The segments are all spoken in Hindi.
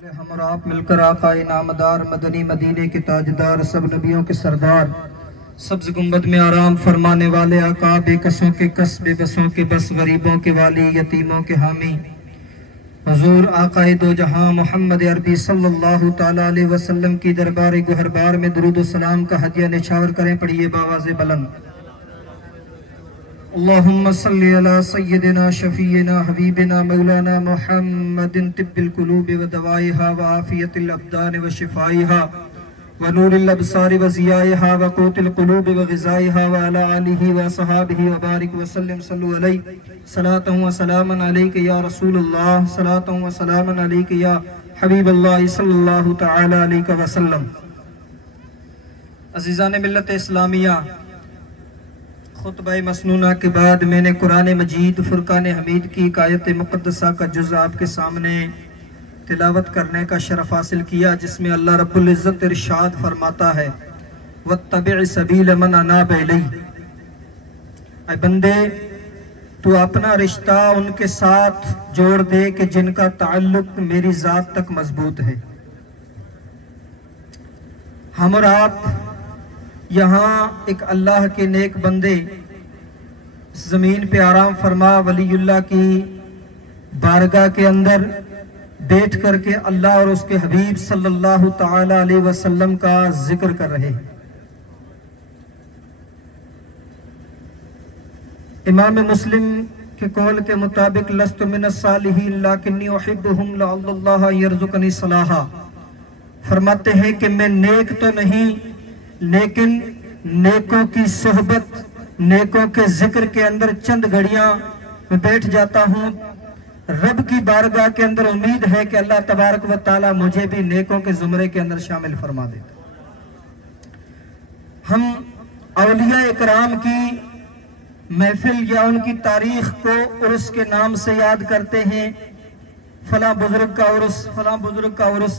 हम और आप मिलकर आका इनामदार मदनी मदीने के ताजदार सब नबियों के सरदार सब्ज गुंबद में आराम फरमाने वाले आका बेकसों के कस बेबसों के बस गरीबों के वाली यतीमों के हामी हुजूर आकाए दो जहां मोहम्मद अरबी सल्लल्लाहु ताला अलैहि वसल्लम की दरबार गुहरबार में दुरूद व सलाम का हदिया निछावर करें। पढ़िए बावाज़े बुलंद। अल्लाहुम्मा सल्ली अला सय्यिदिना शफीना हबीबिना मौलाना मुहम्मदिन तिब्बिल कुलूबि व दवाइहा व आफियतिल अब्दान व शिफाइहा व नूरिल अबसारि व ज़ियाइहा व क़ूतिल कुलूबि व ग़िज़ाइहा व अला आलिहि व सहाबिहि व बारिक व सल्लिम सल्लु अलैहि सलातन व सलामन अलैका या रसूलल्लाह सलातन व सलामन अलैका या हबीबल्लाह सल्लल्लाहु तआला अलैहि वसल्लम। अज़ीज़ान मिल्लत इस्लामिया, खुतबा मसनूना के बाद मैंने कुरान मजीद फुरकान हमीद की एक आयत मुक़द्दसा का जुज़ आपके सामने तिलावत करने का शरफ हासिल किया, जिसमें अल्लाह रब्बुल इज़्ज़त इरशाद फरमाता है वत्तबि सबील मन अनाब इलैहि। ऐ बंदे, तू अपना रिश्ता उनके साथ जोड़ दे कि जिनका ताल्लुक मेरी ज़ात तक मजबूत है। हम और आप यहाँ एक अल्लाह के नेक बंदे ज़मीन पे आराम फरमा वलीउल्लाह की बारगाह के अंदर बैठ करके अल्लाह और उसके हबीब सल्लल्लाहु ताला अलैहि वसल्लम का जिक्र कर रहे हैं। इमाम मुस्लिम के कौल के मुताबिक लस्तु मिनस सालिहीन लाकिन्नी उहिब्बुहुम लअल्लाह यरज़ुकनी सलाहा, फरमाते हैं कि मैं नेक तो नहीं, लेकिन नेकों की सोहबत, नेकों के जिक्र के अंदर चंद घड़ियां मैं बैठ जाता हूं। रब की बारगाह के अंदर उम्मीद है कि अल्लाह तबारक व ताला मुझे भी नेकों के जुमरे के अंदर शामिल फरमा देता। हम औलिया इकराम की महफिल या उनकी तारीख को उर्स के नाम से याद करते हैं। फला बुजुर्ग का उर्स, फला बुजुर्ग का उर्स।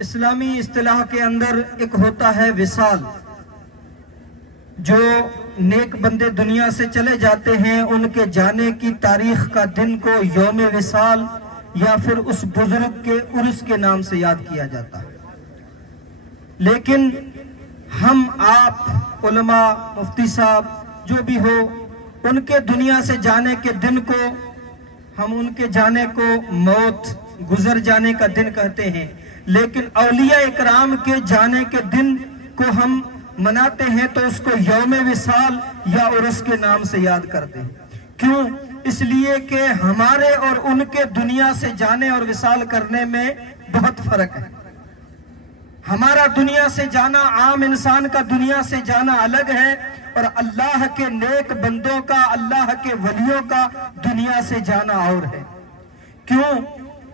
इस्लामी इस्तिलाह के अंदर एक होता है विसाल। जो नेक बंदे दुनिया से चले जाते हैं, उनके जाने की तारीख का दिन को यौम विसाल या फिर उस बुजुर्ग के उर्स के नाम से याद किया जाता है। लेकिन हम आप उलमा, मुफ्ती साहब जो भी हो, उनके दुनिया से जाने के दिन को, हम उनके जाने को मौत, गुजर जाने का दिन कहते हैं। लेकिन औलिया इकराम के जाने के दिन को हम मनाते हैं तो उसको यौम विसाल या उर्स के नाम से याद करते हैं। क्यों? इसलिए कि हमारे और उनके दुनिया से जाने और विसाल करने में बहुत फर्क है। हमारा दुनिया से जाना, आम इंसान का दुनिया से जाना अलग है, और अल्लाह के नेक बंदों का, अल्लाह के वलियों का दुनिया से जाना और है। क्यों?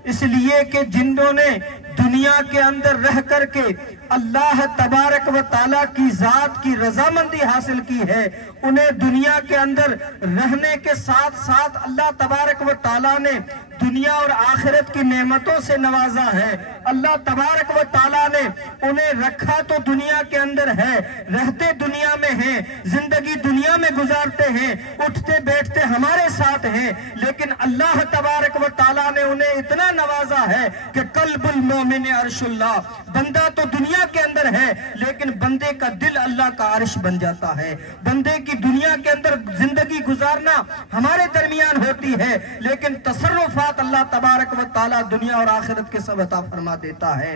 इसलिए कि जिन्होंने दुनिया के अंदर रह करके अल्लाह तबारक व ताला की जात की रजामंदी हासिल की है, उन्हें दुनिया के अंदर रहने के साथ साथ अल्लाह तबारक व ताला ने दुनिया और आखिरत की नेमतों से नवाजा है। अल्लाह तबारक व ताला ने उन्हें रखा तो दुनिया के अंदर है, रहते दुनिया में है, जिंदगी दुनिया में गुजारते हैं, उठते बैठते हमारे साथ हैं। लेकिन अल्लाह तबारक व ताला ने उन्हें इतना नवाजा है कि कल्बुल मोमिन अर्शुल्लाह, बंदा तो दुनिया के अंदर है लेकिन बंदे का दिल अल्लाह का अर्श बन जाता है। बंदे की दुनिया के अंदर जिंदगी गुजारना हमारे दरमियान होती है, लेकिन तसर्रुफात अल्लाह तबारक व ताला दुनिया और आखिरत के सब अता फरमा देता है।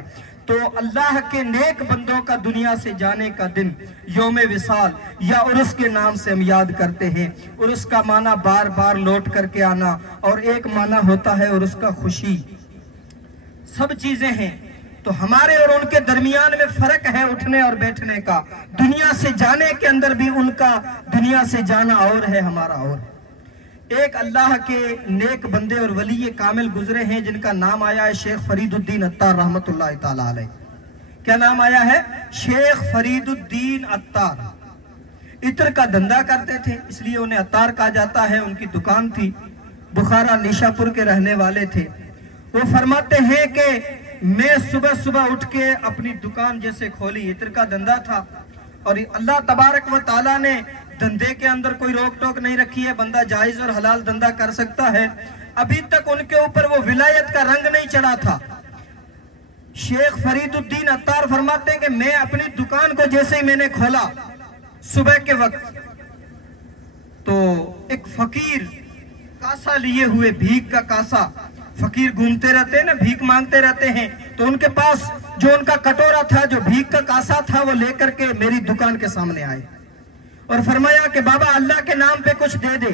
तो अल्लाह के नेक बंदों का दुनिया से जाने का दिन यौम विसाल या उर्स के नाम से हम याद करते हैं। उर्स का माना बार बार लौट करके आना, और एक माना होता है उर्स का खुशी। सब चीजें हैं, तो हमारे और उनके दरमियान में फर्क है उठने और बैठने का। दुनिया से जाने के अंदर भी उनका दुनिया से जाना और है, हमारा और। एक अल्लाह के नेक बंदे और वली कामिल गुजरे हैं जिनका नाम आया है शेख फरीदुद्दीन अत्तार रहमतुल्लाह ताला अलैह। क्या नाम आया है? शेख फरीदुद्दीन अत्तार। इत्र का धंधा करते थे, इसलिए उन्हें अत्तार कहा जाता है। उनकी दुकान थी, बुखारा निशापुर के रहने वाले थे। वो फरमाते हैं कि मैं सुबह सुबह उठ के अपनी दुकान जैसे खोली, इत्र का धंधा था, और अल्लाह तबारक व ताला ने धंधे के अंदर कोई रोक टोक नहीं रखी है, बंदा जायज और हलाल धंधा कर सकता है। अभी तक उनके ऊपर वो विलायत का रंग नहीं चढ़ा था। शेख फरीदुद्दीन अत्तार फरमाते हैं कि मैं अपनी दुकान को जैसे ही मैंने खोला सुबह के वक्त, तो एक फकीर कासा लिए हुए, भीख का कासा, फकीर घूमते रहते हैं ना, भीख मांगते रहते हैं, तो उनके पास जो उनका कटोरा था, जो भीख का कासा था, वो लेकर के मेरी दुकान के सामने आए और फरमाया कि बाबा अल्लाह के नाम पे कुछ दे दे।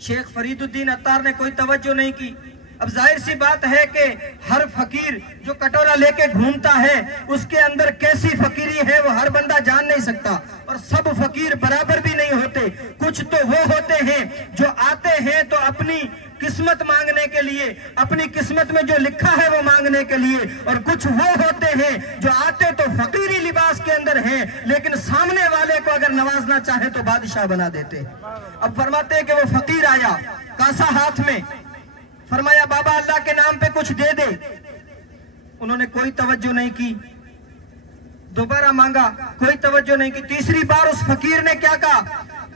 शेख फरीदुद्दीन अत्तार ने कोई तवज्जो नहीं की। अब जाहिर सी बात है कि हर फकीर जो कटोरा लेके घूमता है उसके अंदर कैसी फकीरी है वो हर बंदा जान नहीं सकता, और सब फकीर बराबर भी नहीं होते। कुछ तो वो होते हैं जो आते हैं तो अपनी किस्मत मांगने के लिए, अपनी किस्मत में जो लिखा है वो मांगने के लिए, और कुछ वो होते हैं जो आते तो फकीरी लिबास के अंदर हैं, लेकिन सामने वाले को अगर नवाजना चाहे तो बादशाह बना देते। अब फरमाते हैं कि वो फकीर आया कासा हाथ में, फरमाया बाबा अल्लाह के नाम पे कुछ दे दे। उन्होंने कोई तवज्जो नहीं की। दोबारा मांगा, कोई तवज्जो नहीं की। तीसरी बार उस फकीर ने क्या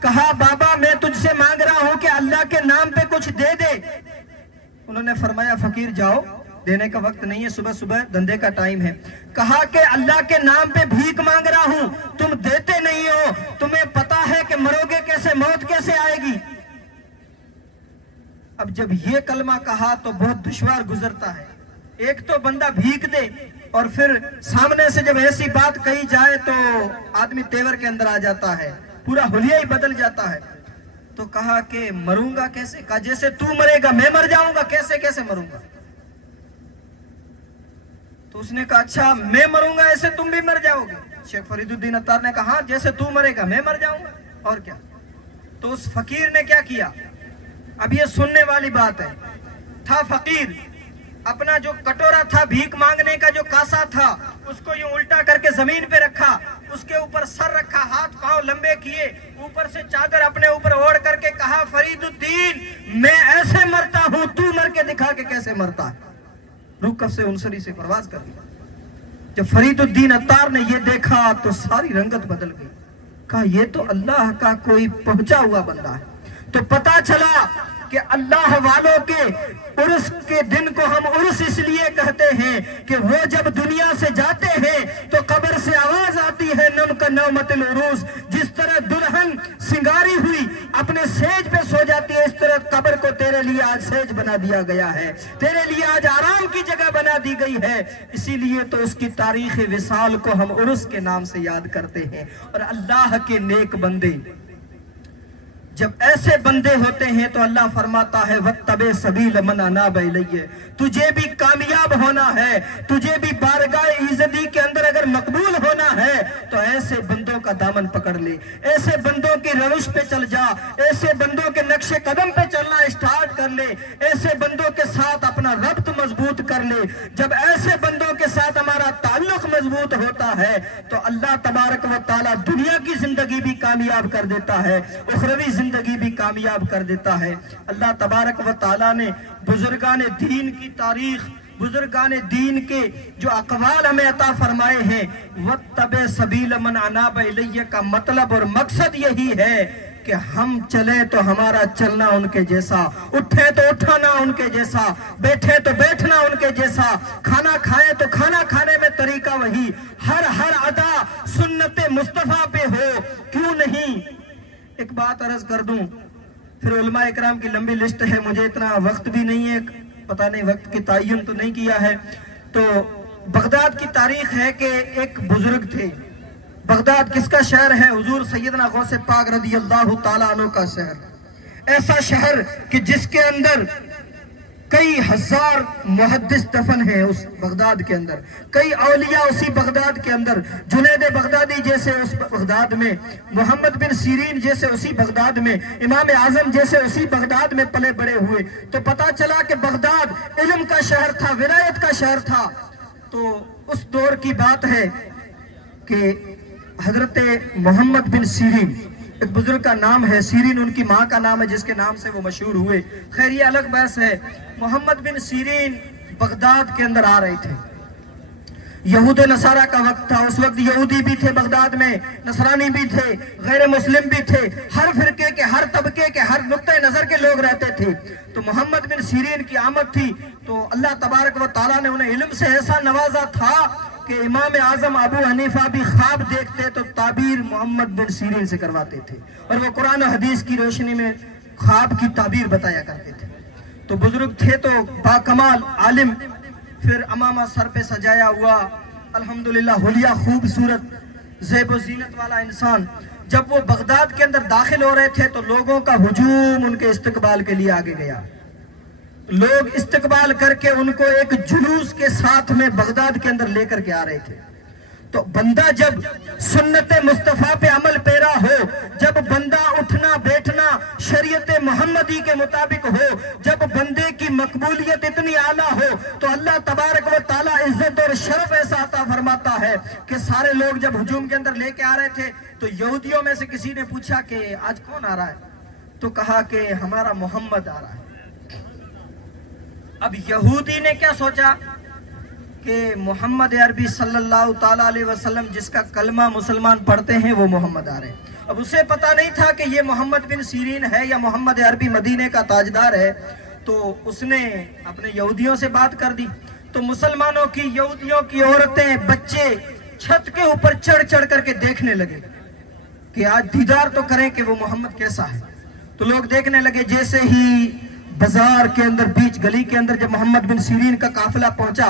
कहा बाबा मैं तुझसे मांग रहा हूं कि अल्लाह के नाम पे कुछ दे दे। उन्होंने फरमाया फकीर जाओ, देने का वक्त नहीं है, सुबह सुबह धंधे का टाइम है। कहा कि अल्लाह के नाम पे भीख मांग रहा हूं, तुम देते नहीं हो, तुम्हें पता है कि मरोगे कैसे, मौत कैसे आएगी। अब जब ये कलमा कहा तो बहुत दुश्वार गुजरता है। एक तो बंदा भीख दे और फिर सामने से जब ऐसी बात कही जाए तो आदमी तेवर के अंदर आ जाता है, पूरा हुलिया ही बदल जाता है। तो कहा कि मरूंगा कैसे, कहा जैसे तू मरेगा मैं मर जाऊंगा, कैसे कैसे मरूंगा। तो उसने कहा अच्छा मैं मरूंगा ऐसे तुम भी मर जाओगे। शेख फरीदुद्दीन अत्तार ने कहा जैसे तू मरेगा मैं मर जाऊंगा, और क्या। तो उस फकीर ने क्या किया, अब ये सुनने वाली बात है। था फकीर, अपना जो कटोरा था भीख मांगने का, जो कासा था, उसको यूं उल्टा करके जमीन पे रखा, उसके ऊपर सर रखा, हाथ पांव लंबे किए, ऊपर से चादर अपने ऊपर ओढ़ करके कहा फरीदुद्दीन मैं ऐसे मरता हूं, तू मर के दिखा के कैसे मरता है। रूह कफ से उनसरी से परवाज कर दिया। जब फरीदुद्दीन अत्तार ने ये देखा तो सारी रंगत बदल गई। कहा ये तो अल्लाह का कोई पहुंचा हुआ बंदा है। तो पता चला कि अल्लाह वालों के उर्स के दिन को हम उर्स इसलिए कहते हैं कि वो जब दुनिया से जाते हैं तो कब्र से आवाज आती है नम का नौमतिल उरूस। जिस तरह दुल्हन सिंगारी हुई अपने सेज पे सो जाती है, इस तरह कब्र को तेरे लिए आज सेज बना दिया गया है, तेरे लिए आज आराम की जगह बना दी गई है। इसीलिए तो उसकी तारीख विसाल को हम उर्स के नाम से याद करते हैं। और अल्लाह के नेक बंदे जब ऐसे बंदे होते हैं तो अल्लाह फरमाता है वत्तबे सबील मन अनाब इलैहि। तुझे भी कामयाब होना है, तुझे भी बारगाह इज्जती के अंदर अगर मकबूल होना है तो ऐसे बंदों का दामन पकड़ ले, ऐसे बंदों की रविश पे चल जा, ऐसे बंदों के नक्शे कदम पे चलना स्टार्ट कर ले, ऐसे बंदों के साथ अपना रब्त मजबूत कर ले। जब ऐसे बंदों के साथ हमारा ताल्लुक मजबूत होता है तो अल्लाह तबारक व तआला दुनिया की जिंदगी भी कामयाब कर देता है, उखरवी जिंदगी भी कामयाब कर देता है। अल्लाह तबारक व तआला ने बुजुर्गान दीन की तारीख, बुजुर्गान दीन के जो अक़वाल हमें अता फरमाए हैं, वत्तबे सबील मन अनाब इलैहि का मतलब और मकसद यही है कि हम चले तो हमारा चलना उनके जैसा, उठे तो उठाना उनके जैसा, बैठे तो बैठना उनके जैसा, खाना खाए तो खाना खाने में तरीका वही, हर हर अदा सुन्नत मुस्तफा पे हो, क्यों नहीं। एक बात अर्ज कर दूं, फिर उलमा इकराम की लंबी लिस्ट है, मुझे इतना वक्त भी नहीं है, पता नहीं वक्त की ताय्युन तो नहीं किया है। तो बगदाद की तारीख है कि एक बुजुर्ग थे। बगदाद किसका शहर है? हुजूर सैयदना गौसे पाक रज़ी अल्लाह ताला अन्हु का शहर। ऐसा शहर कि जिसके अंदर कई हजार मुहद्दिस दफन है उस बगदाद के अंदर, कई औलिया उसी बगदाद के अंदर, जुनैद बगदादी जैसे उस बगदाद में, मोहम्मद बिन सीरीन जैसे उसी बगदाद में, इमाम आजम जैसे उसी बगदाद में पले बड़े हुए। तो पता चला कि बगदाद इल्म का शहर था, विलायत का शहर था। तो उस दौर की बात है कि हजरत मोहम्मद बिन सीरीन, एक बुजुर्ग का नाम है, सीरीन उनकी माँ का नाम है जिसके नाम से वो मशहूर हुए। खैर ये अलग बहस है। मोहम्मद बिन सीरीन बगदाद के अंदर आ रहे थे। यहूद नसारा का वक्त था। उस वक्त यहूदी भी थे बगदाद में, नसरानी भी थे, गैर मुस्लिम भी थे, हर फिरके के, हर तबके के, हर नुक्ते नजर के लोग रहते थे। तो मोहम्मद बिन सीरीन की आमद थी तो अल्लाह तबारक व तआला ने उन्हें इल्म से ऐसा नवाजा था कि इमाम आजम अबू हनीफा भी ख्वाब देखते तो ताबीर मोहम्मद बिन सीरीन से करवाते थे, और वो कुरान और हदीस की रोशनी में ख्वाब की ताबीर बताया करते थे। तो बुजुर्ग थे तो बाकमाल आलिम, फिर अमामा सर पे सजाया हुआ, अल्हम्दुलिल्लाह हुलिया खूबसूरत ज़ेब व ज़ीनत वाला इंसान। जब वो बगदाद के अंदर दाखिल हो रहे थे तो लोगों का हुजूम उनके इस्तकबाल के लिए आगे गया। लोग इस्तकबाल करके उनको एक जुलूस के साथ में बगदाद के अंदर लेकर के आ रहे थे। तो बंदा जब सुन्नत मुस्तफ़ा पे अमल पेरा हो, जब बंदा उठना बैठना शरीयत मोहम्मदी के मुताबिक हो, जब बंदे की मकबूलियत इतनी आला हो, तो अल्लाह तबारक व तआला इज्जत और शरफ ऐसा अता फरमाता है कि सारे लोग जब हुजूम के अंदर लेके आ रहे थे तो यहूदियों में से किसी ने पूछा कि आज कौन आ रहा है, तो कहा कि हमारा मोहम्मद आ रहा है। अब यहूदी ने क्या सोचा कि मोहम्मद अरबी सल्लल्लाहु ताला अलैहि वसल्लम जिसका कलमा मुसलमान पढ़ते हैं वो मोहम्मद आ रहे हैं। अब उसे पता नहीं था कि ये मोहम्मद बिन सीरीन है या मोहम्मद अरबी मदीने का ताजदार है। तो उसने अपने यहूदियों से बात कर दी। तो मुसलमानों की, यहूदियों की औरतें, बच्चे छत के ऊपर चढ़ चढ़ करके देखने लगे कि आज दीदार तो करें कि वो मोहम्मद कैसा है। तो लोग देखने लगे। जैसे ही बाजार के अंदर, बीच गली के अंदर जब मोहम्मद बिन सीरीन का काफिला पहुंचा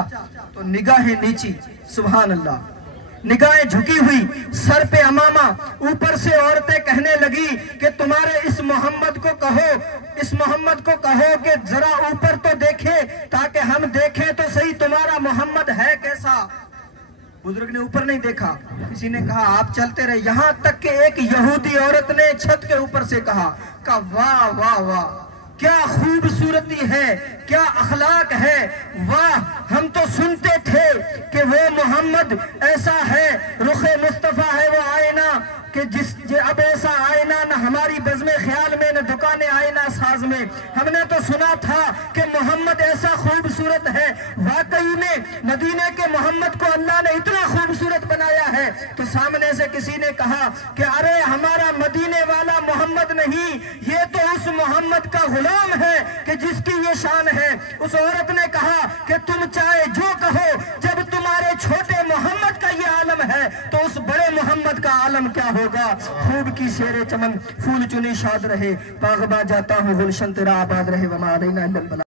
तो निगाहें नीची, सुभान अल्लाह, निगाहें झुकी हुई, सर पे अमामा, ऊपर से औरतें कहने लगी कि तुम्हारे इस मोहम्मद को कहो, इस मोहम्मद को कहो कि जरा ऊपर तो देखे ताकि हम देखें तो सही तुम्हारा मोहम्मद है कैसा। बुजुर्ग ने ऊपर नहीं देखा, किसी ने कहा आप चलते रहे, यहां तक कि एक यहूदी औरत ने छत के ऊपर से कहा वाह वाह वाह, क्या खूबसूरती है, क्या अखलाक है, वाह, हम तो सुनते थे कि वो मोहम्मद ऐसा है, रुखे मुस्तफा है वो आईना कि अब ऐसा आईना न हमारी बज़्मे ख्याल में, न दुकाने आईना साज में। हमने तो सुना था कि मोहम्मद ऐसा खूबसूरत है। वाकई में मदीने के मोहम्मद को अल्लाह ने इतना खूबसूरत बनाया है। तो सामने से किसी ने कहा कि अरे हमारा मदीने वाला मोहम्मद नहीं, ये तो उस मोहम्मद का गुलाम है कि जिसकी ये शान है। उस औरत ने कहा कि तुम चाहे जो कहो, जब तुम्हारे छोटे मोहम्मद का ये आलम है तो उस बड़े मोहम्मद का आलम क्या होगा। खूब की शेरे चमन, फूल चुनी शाद रहे, बागबा जाता हूँ गुलशन तेरा आबाद रहे, वमा अलैना इल्लल बलाग।